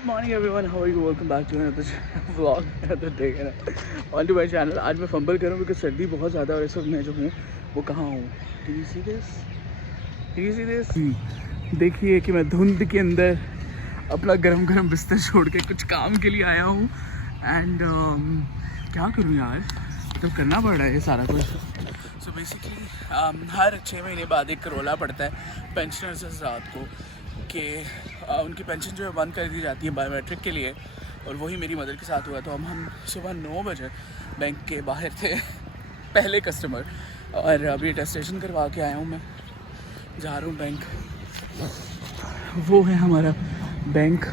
Good morning everyone, how are you? Welcome back to another vlog, another day on to my channel. आज मैं fumble कर रहा हूँ क्योंकि सर्दी बहुत ज़्यादा और इस वक्त मैं जो हूँ वो कहाँ हूँ? Do you see this? देखिए कि मैं धुंध के अंदर अपना गरम गरम बिस्तर छोड़ के कुछ काम के लिए आया हूँ। एंड क्या करूँ यार, तो करना पड़ रहा है ये सारा कुछ। सो बेसिकली हर 6 महीने बाद एक रोला पड़ता है पेंशनर्स रात को कि उनकी पेंशन जो है बंद कर दी जाती है बायोमेट्रिक के लिए। और वही मेरी मदर के साथ हुआ। तो हम सुबह 9 बजे बैंक के बाहर थे पहले कस्टमर, और अभी अटेस्टेशन करवा के आया हूँ। मैं जा रहा हूँ बैंक। वो है हमारा bank.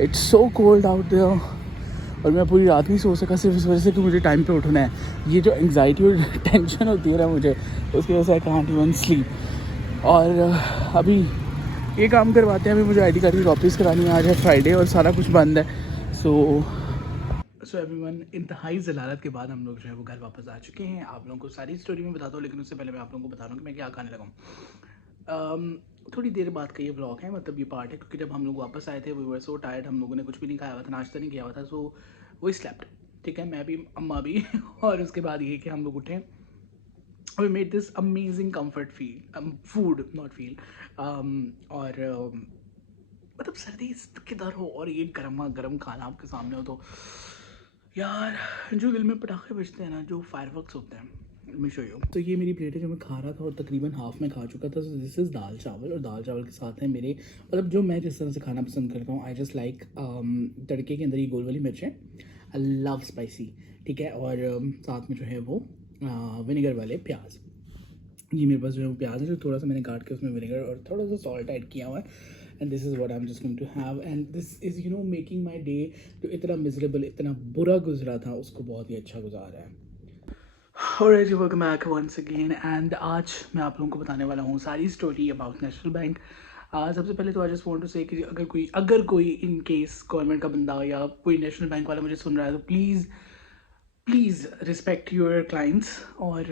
It's so cold out there और मैं पूरी रात नहीं सो सका सिर्फ इस वजह से कि मुझे टाइम पे उठना है। ये जो एंग्जाइटी और टेंशन होती है ना मुझे, उसकी वजह से आई कांट इवन स्लीप। और अभी ये काम करवाते हैं। अभी मुझे आईडी कार्ड की कॉपीज़ करानी है। आज है फ्राइडे और सारा कुछ बंद है। सो एवरीवन, इंतहाई ज़लालत के बाद हम लोग जो है वो घर वापस आ चुके हैं। आप लोगों को सारी स्टोरी में बताता हूँ, लेकिन उससे पहले मैं आप लोगों को बता रहा हूँ कि मैं क्या खाने लगा हूँ। थोड़ी देर बाद का ये व्लॉग है, मतलब ये पार्ट है, क्योंकि जब हम लोग वापस आए थे वी वर सो टायर्ड। हम लोगों ने कुछ भी नहीं खाया हुआ था, नाश्ता नहीं किया हुआ था। सो वो स्लेप्ट, ठीक है, मैं भी, अम्मा भी और उसके बाद ये कि हम लोग उठे। we made this amazing comfort feel, food not feel, और मतलब सर्दी किधर हो और ये गर्मा गर्म खाना आपके सामने हो तो यार जो दिल में पटाखे बजते हैं ना, जो फायरवर्क्स होते हैं, मैं शो यू। तो ये मेरी प्लेट है जो मैं खा रहा था और तकरीबन हाफ में खा चुका था। तो दिस इज़ दाल चावल, और दाल चावल के साथ है मेरे, मतलब जो मैं जिस तरह से खाना पसंद करता हूँ, आई जस्ट लाइक तड़के के अंदर ये गोल वाली मिर्चें, आई लव स्पाइसी, ठीक है। और साथ में जो है वो विनेगर वाले प्याज। ये मेरे पास जो है वो प्याज है जो थोड़ा सा मैंने काट के उसमें विनेगर और थोड़ा सा सॉल्ट ऐड किया हुआ है। And this is what I am just going to have, and this is you know making my day जो इतना मिजरेबल, इतना बुरा गुजरा था, उसको बहुत ही अच्छा गुजार रहा है। Alright, welcome back once again, and आज मैं आप लोगों को बताने वाला हूँ सारी स्टोरी अबाउट नेशनल बैंक। सबसे पहले तो आई जस्ट वांट टू से कि अगर कोई इन केस गवर्नमेंट का बंदा या कोई नेशनल बैंक वाला मुझे सुन रहा है तो प्लीज़ रिस्पेक्ट योर क्लाइंट्स। और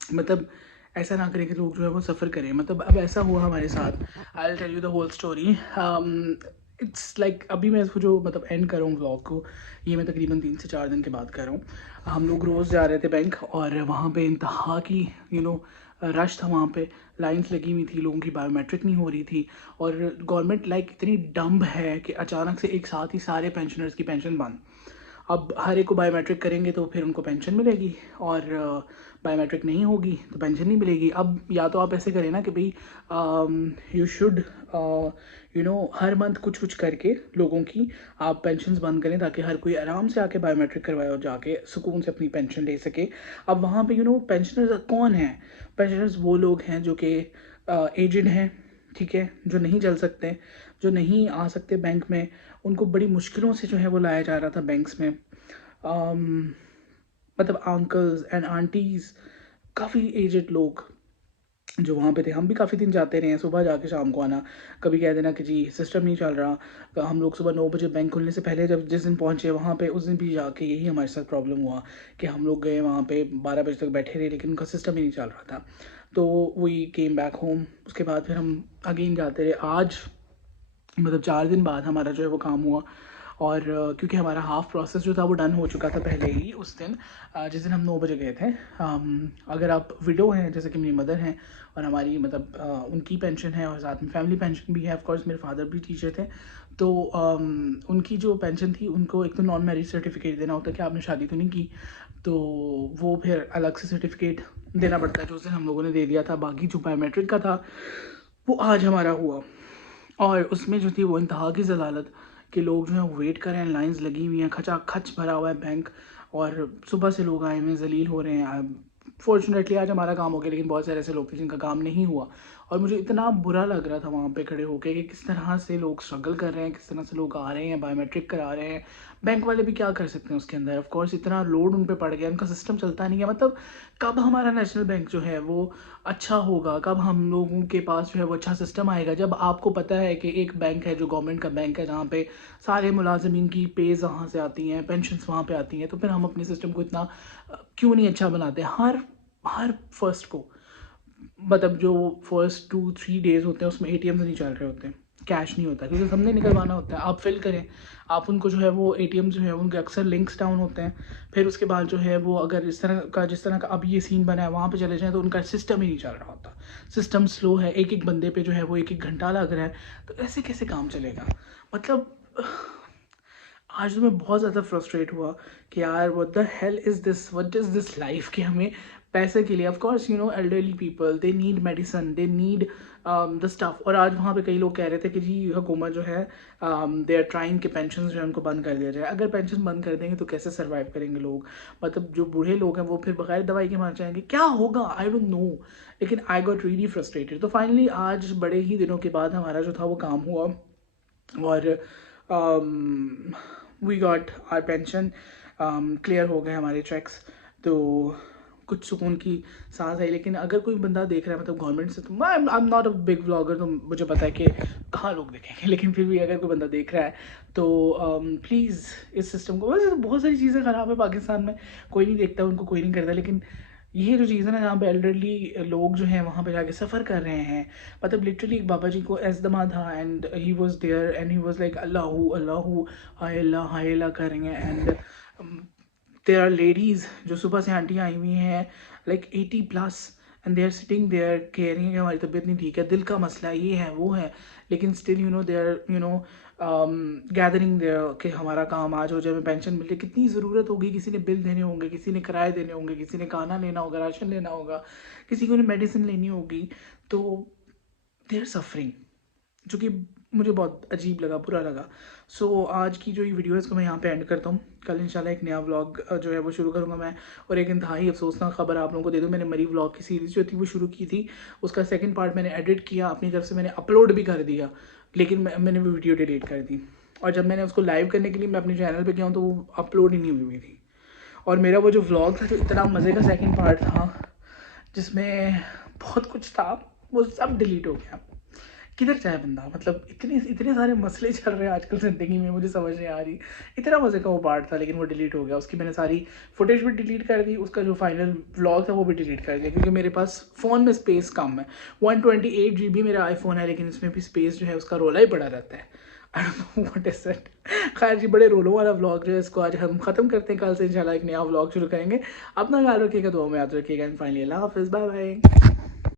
मतलब ऐसा ना करें कि लोग जो है वो सफ़र करें। मतलब अब ऐसा हुआ हमारे साथ, I will tell you the whole story. It's like अभी मैं इसको जो मतलब एंड कर रहा हूँ व्लॉग को, ये मैं तकरीबन 3 से 4 दिन के बाद कर रहा हूँ। हम लोग रोज़ जा रहे थे बैंक, और वहाँ पे इंतहा की रश था। वहाँ पे लाइंस लगी हुई थी, लोगों की बायोमेट्रिक नहीं हो रही थी। और गवर्नमेंट लाइक इतनी डम्ब है कि अचानक से एक साथ ही सारे पेंशनर्स की पेंशन बंद। अब हर एक को बायोमेट्रिक करेंगे तो फिर उनको पेंशन मिलेगी, और बायोमेट्रिक नहीं होगी तो पेंशन नहीं मिलेगी। अब या तो आप ऐसे करें ना कि भाई यू शुड हर मंथ कुछ कुछ करके लोगों की आप पेंशन्स बंद करें, ताकि हर कोई आराम से आके बायोमेट्रिक करवाए और जाके सुकून से अपनी पेंशन ले सके। अब वहाँ पे पेंशनर्स कौन हैं? पेंशनर्स वो लोग हैं जो कि एजेड हैं, ठीक है, जो नहीं चल सकते, जो नहीं आ सकते बैंक में। उनको बड़ी मुश्किलों से जो है वो लाया जा रहा था बैंक्स में। मतलब अंकल्स एंड आंटीज़, काफ़ी एजेड लोग जो वहाँ पे थे। हम भी काफ़ी दिन जाते रहे हैं, सुबह जाके शाम को आना। कभी कह देना कि जी सिस्टम नहीं चल रहा। तो हम लोग सुबह 9 बजे बैंक खुलने से पहले जब जिस दिन पहुँचे वहाँ पे, उस दिन भी जाके यही हमारे साथ प्रॉब्लम हुआ कि हम लोग गए वहाँ पे 12 बजे तक बैठे रहे, लेकिन उनका सिस्टम ही नहीं चल रहा था। तो वी केम बैक होम। उसके बाद फिर हम अगेन जाते रहे। आज मतलब 4 दिन बाद हमारा जो है वो काम हुआ। और क्योंकि हमारा हाफ़ प्रोसेस जो था वो डन हो चुका था पहले ही उस दिन, जिस दिन हम 9 बजे गए थे। अगर आप विडो हैं जैसे कि मेरी मदर हैं, और हमारी मतलब उनकी पेंशन है और साथ में फैमिली पेंशन भी है। ऑफ कोर्स मेरे फादर भी टीचर थे, तो उनकी जो पेंशन थी उनको एक तो नॉन मैरिज सर्टिफिकेट देना होता है कि आपने शादी तो नहीं की, तो वो फिर अलग से सर्टिफिकेट देना पड़ता है, जो उस दिन हम लोगों ने दे दिया था। बाकी जो बायोमेट्रिक का था वो आज हमारा हुआ, और उसमें जो थी वो इंतहा की ज़लालत कि लोग जो हैं वो वेट कर रहे हैं, लाइंस लगी हुई हैं, खचाखच भरा हुआ है बैंक, और सुबह से लोग आए हुए हैं, ज़लील हो रहे हैं। फॉर्चुनेटली आज हमारा काम हो गया, लेकिन बहुत सारे ऐसे लोग थे जिनका काम नहीं हुआ। और मुझे इतना बुरा लग रहा था वहाँ पे खड़े होकर कि किस तरह से लोग स्ट्रगल कर रहे हैं, किस तरह से लोग आ रहे हैं, बायोमेट्रिक करा रहे हैं। बैंक वाले भी क्या कर सकते हैं उसके अंदर, ऑफ कोर्स इतना लोड उन पे पड़ गया, उनका सिस्टम चलता नहीं है। मतलब कब हमारा नेशनल बैंक जो है वो अच्छा होगा, कब हम लोगों के पास जो है वो अच्छा सिस्टम आएगा, जब आपको पता है कि एक बैंक है जो गवर्नमेंट का बैंक है, जहाँ पे सारे मुलाजमीन की पेज वहाँ से आती हैं, पेंशन्स वहाँ पे आती हैं। तो फिर हम अपने सिस्टम को इतना क्यों नहीं अच्छा बनाते? हर हर फर्स्ट को, मतलब जो फर्स्ट 2-3 डेज़ होते हैं उसमें एटीएम्स नहीं चल रहे होते, कैश नहीं होता, क्योंकि हमने निकलवाना होता है। आप फिल करें, आप उनको जो है वो एटीएम जो है उनके अक्सर लिंक्स डाउन होते हैं, फिर उसके बाद जो है वो अगर जिस तरह का अब ये सीन बना है वहाँ पे चले जाएं तो उनका सिस्टम ही नहीं चल रहा होता, सिस्टम स्लो है, एक एक बंदे पे जो है वो एक एक घंटा लग रहा है, तो ऐसे कैसे काम चलेगा। मतलब आज तो मैं बहुत ज़्यादा फ्रस्ट्रेट हुआ कि यार what the hell is this, what is this life, कि हमें पैसे के लिए, of course you know elderly people they need medicine, they need the stuff. और आज वहाँ पे कई लोग कह रहे थे कि जी हुकूमत जो है दे आर ट्राइंग कि पेंशन जो है उनको बंद कर दिया जाए। अगर पेंशन बंद कर देंगे तो कैसे सर्वाइव करेंगे लोग, मतलब जो बूढ़े लोग हैं वो फिर बगैर दवाई के मर जाएंगे, क्या होगा आई डोंट नो। लेकिन आई गॉट रियली फ्रस्ट्रेटेड। तो फाइनली आज बड़े ही दिनों के बाद हमारा जो था वो काम हुआ और we got our pension, clear हो गए हमारे चेक्स, तो कुछ सुकून की सांस आई। लेकिन अगर कोई बंदा देख रहा है मतलब गवर्नमेंट से, तो I am not a big vlogger, तो मुझे पता है कि कहाँ लोग देखेंगे, लेकिन फिर भी अगर कोई बंदा देख रहा है तो प्लीज़ इस सिस्टम को, वैसे तो बहुत सारी चीज़ें ख़राब है पाकिस्तान में, कोई नहीं देखता, उनको कोई नहीं करता, लेकिन ये जो चीज़ है ना जहाँ पे एल्डरली लोग जो हैं वहाँ पे जाके सफ़र कर रहे हैं, मतलब लिटरली एक बाबा जी को एजदमा था and he was there and he was like अल्लाहू अल्लाहू हाय अल्लाह कर रही हैं। एंड देयर आर लेडीज़ जो सुबह से आंटियाँ आई हुई हैं like 80+ and they are sitting there कह रही हैं कि हमारी तबीयत नहीं ठीक है, दिल का मसला ये है वो है, लेकिन still you know they are you know gathering there कि हमारा काम आज हो जाए, हमें पेंशन मिले। कितनी ज़रूरत होगी, किसी ने बिल देने होंगे, किसी ने किराए देने होंगे, किसी ने खाना लेना होगा, राशन लेना होगा, किसी को मेडिसिन लेनी होगी, तो दे आर सफरिंग, जो कि मुझे बहुत अजीब लगा, बुरा लगा। सो आज की जो ये वीडियो है इसको मैं यहाँ पे एंड करता हूँ। कल इंशाल्लाह एक नया व्लॉग जो है वो शुरू करूँगा मैं, और एक इंतहाई अफसोसनाक खबर आप लोगों को दे दूँ, मैंने मरी व्लॉग की सीरीज़ जो थी वो शुरू की थी, उसका सेकंड पार्ट मैंने एडिट किया अपनी तरफ से, मैंने अपलोड भी कर दिया, लेकिन मैंने वो वीडियो डिलीट कर दी, और जब मैंने उसको लाइव करने के लिए मैं अपने चैनल पर गया हूँ तो वो अपलोड ही नहीं हुई थी। और मेरा वो जो व्लॉग था जो इतना मज़े का सेकेंड पार्ट था जिसमें बहुत कुछ था, वो सब डिलीट हो गया। किधर जाए बंदा, मतलब इतने इतने सारे मसले चल रहे हैं आजकल ज़िंदगी में, मुझे समझ नहीं आ रही। इतना मज़े का वो पार्ट था लेकिन वो डिलीट हो गया, उसकी मैंने सारी फुटेज भी डिलीट कर दी, उसका जो फाइनल व्लॉग था वो भी डिलीट कर दिया, क्योंकि मेरे पास फ़ोन में स्पेस कम है। 128 GB मेरा आईफोन है, लेकिन इसमें भी स्पेस जो है उसका रोला ही पड़ा रहता है। I don't know what is it. खैर जी, बड़े रोलों वाला व्लॉग जो है इसको आज हम ख़त्म करते हैं, कल से इंशाल्लाह एक नया व्लॉग शुरू करेंगे। अपना ख्याल रखिएगा, दुआ में याद रखिएगा, एंड फाइनली अल्लाह हाफिज़, बाय बाय।